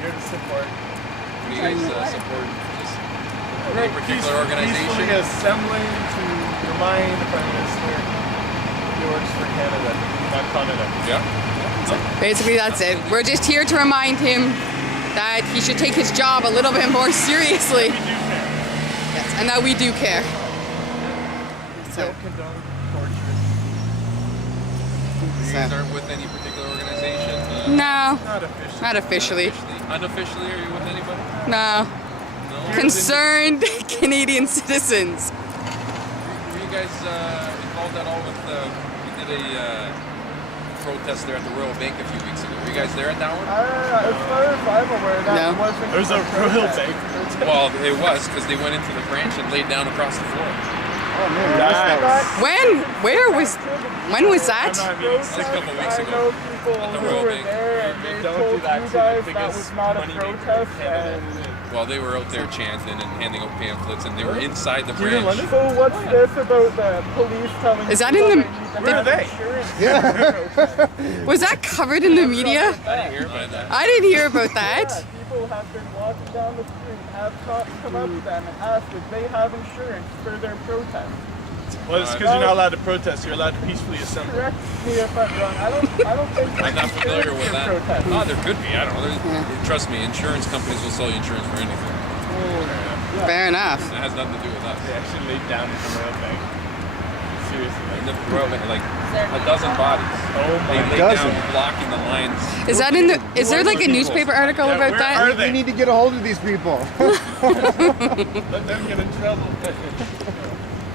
Here to support. What do you guys support? Just any particular organization? Peacefully assembling to remind the Prime Minister he works for Canada, not Canada. Yeah. Basically, that's it. We're just here to remind him that he should take his job a little bit more seriously. We do care. Yes, and that we do care. So, Don't condone torture. You guys aren't with any particular organization? no, Not officially. not officially. Unofficially, are you with anybody? No. No. Concerned Canadian citizens. Were you guys involved at all with? We did a protest there at the Royal Bank a few weeks ago. Were you guys there at that one? As far as I'm aware, that No. wasn't. There's a Royal Bank. Well, it was because they went into the branch and laid down across the floor. Oh man, nice. When? Where was? When was that? A couple weeks ago. I know people At the who Royal were Bank. there and they Don't told do you that to the guys that biggest was not a money maker in protest. Canada. And Well, they were out there chanting and handing out pamphlets, and they were inside the You didn't branch. London? so what's this about the police telling Is that people in the- they need to Where are have they? insurance Yeah. for the protest? Was that covered in the media? I didn't hear about that. I didn't hear about Yeah, that. people have been walking down the street, have cops come up to them and ask if they have insurance for their protest. Well, it's because you're not allowed to protest. You're allowed to peacefully assemble. Correct me if I'm wrong. I don't think I'm not familiar with that. Protest. No, there could be. I don't know. Trust me, insurance companies will sell you insurance for anything. Fair enough. That has nothing to do with us. They actually laid down in the Royal Bank. Seriously. In the Royal Bank, like a dozen bodies. Oh They my laid dozen. down blocking the lines. Is that in the? Is there like a newspaper article Yeah, about where that? are they? We need to get a hold of these people. Let them get in trouble.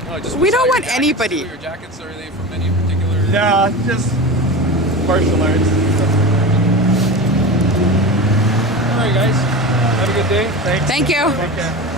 No, just We don't your want jackets anybody. too. Your jackets, are they from any particular? Nah, just martial arts. All right, guys. Have a good day. Thanks. Thank you. Take care.